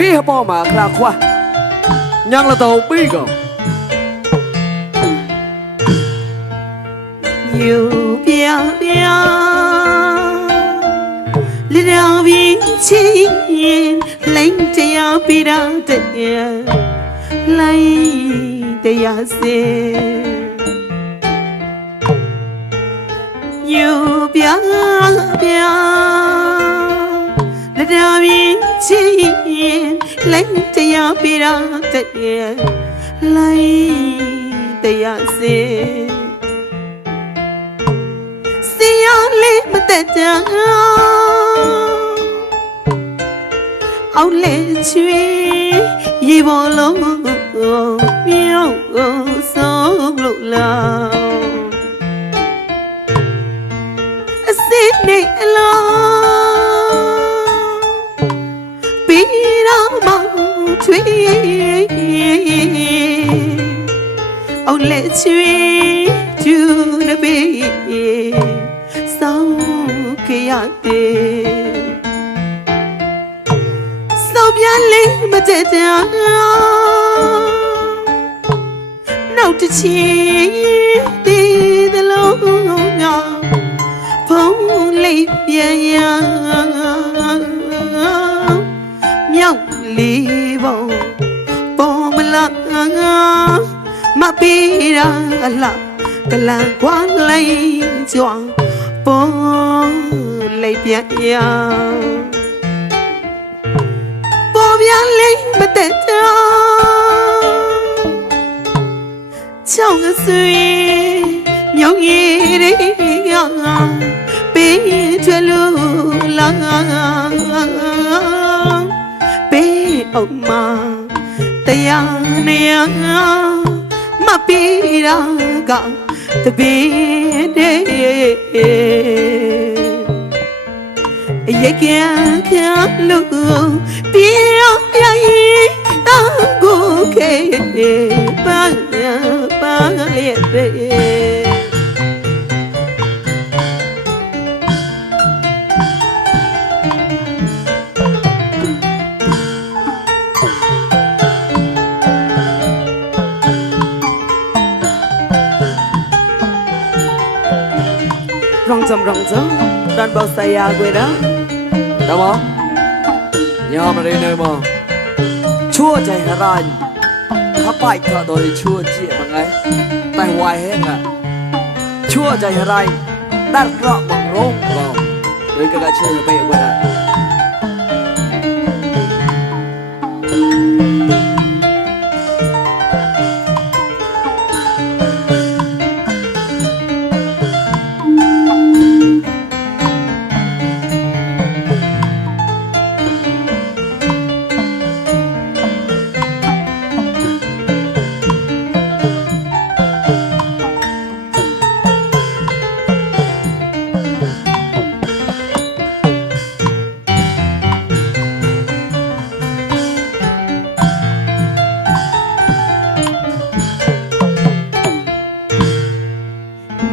嘿宝马克拉夸，让了都背个。有表表，你让冰淇来这样比让的来的呀些。有表表，你让冰淇来这样比让的来的呀些。လေးမတက်ကြအောင်လေချွေရေပေါ်လုံးမြောက်ဆုံးလို့လားအစိနေအလားပြီးတော့မောင်ချွေအောင်လေချွေကျူနေပြီဆောင်ခဲ့ရတယ်စောပြလေးမတည့်တဲ့နောက်တစ်ချီတည်သလုံးငါဖုံးလေးပြန်ရမြောက်လေးပေါ်မလာမပေးတာလားကလန်ကွာလိုက်ကြွားပေါ်လိုက်ပြန်ရပေါ်ပြန်လေးမတည့်တာချောင်းဆွေမြောင်ရည်တွေကပေးချလို့လာပေးအောင်မတရားနေရမပေးတာကတပင်းတဲ့ရေကံခါလို့ပြောင်းပြရင်တောင်းကိုခဲပါလေတဲ့rong dan bau saya gue dah dah mau nhom ở đây nơi mà chua chạy haran hấp bạch thợ đôi chua chị bằng ấy tay hoài hết à chua chạy haran đặt rọ bằng rong vào đây cái gà chơi là bẹ gue dah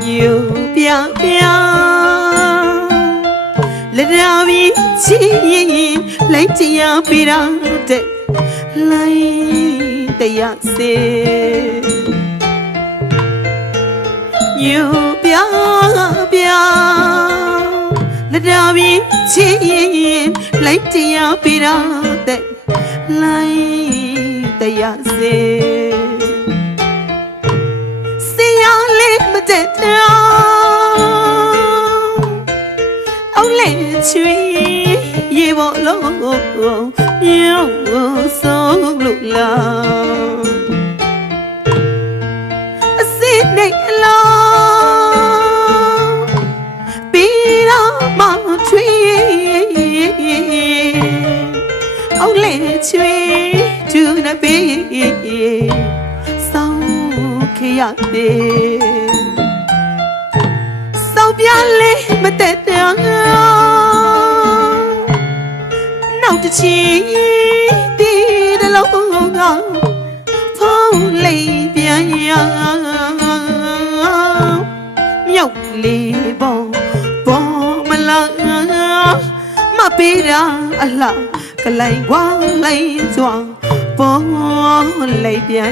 nhiều bia bia let ra bi chi lấy chi ya bi ra de lấy de ya se nhiều bia bia let ra bi chi lấy chi ya bi ra de lấy de ya se tết ông lệ truy ye bộ lô yêu sống lụt lờ xin định lo bi đó mà truy ông lệ truy chưa đã bi sau khi ăn đi bia lê mà tết nào từ chi đi đã lâu ngờ phong lê bia nhóc lê bò mà la mà bia là ကလိုင်ကွာလိုက်စွာပေါ်လိုက်ပြန်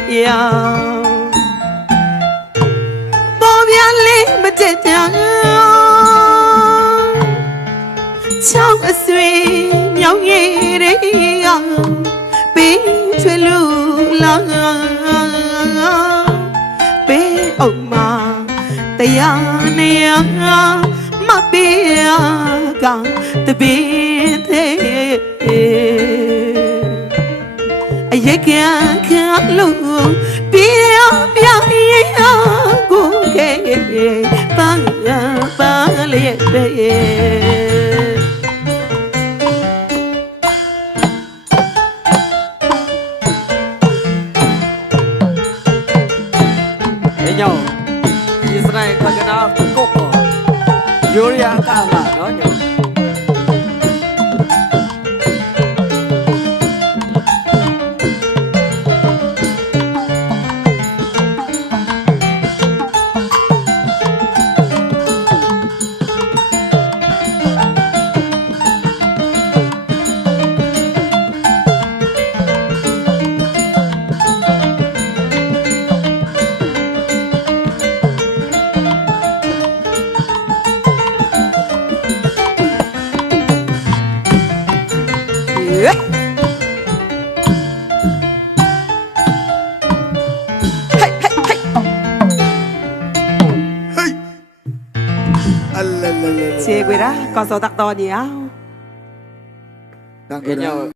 ပေါ်ပြန်လေးမကြက်ပြန်ချောင်းအဆွေမြောင်ရည်တွေကပေးချွေလူလာပေးအောင်မတရားနေရမပေးရကတပင်းသေးအရကခါလို့ပြရပြရကိုကေပါပါလေးပဲ ညောဒီစနိုင်းခကနာကိုကိုယိုရီယာကလာနော်ညော Chị quỳ đó, con số tắc to nhiều. Cái nhau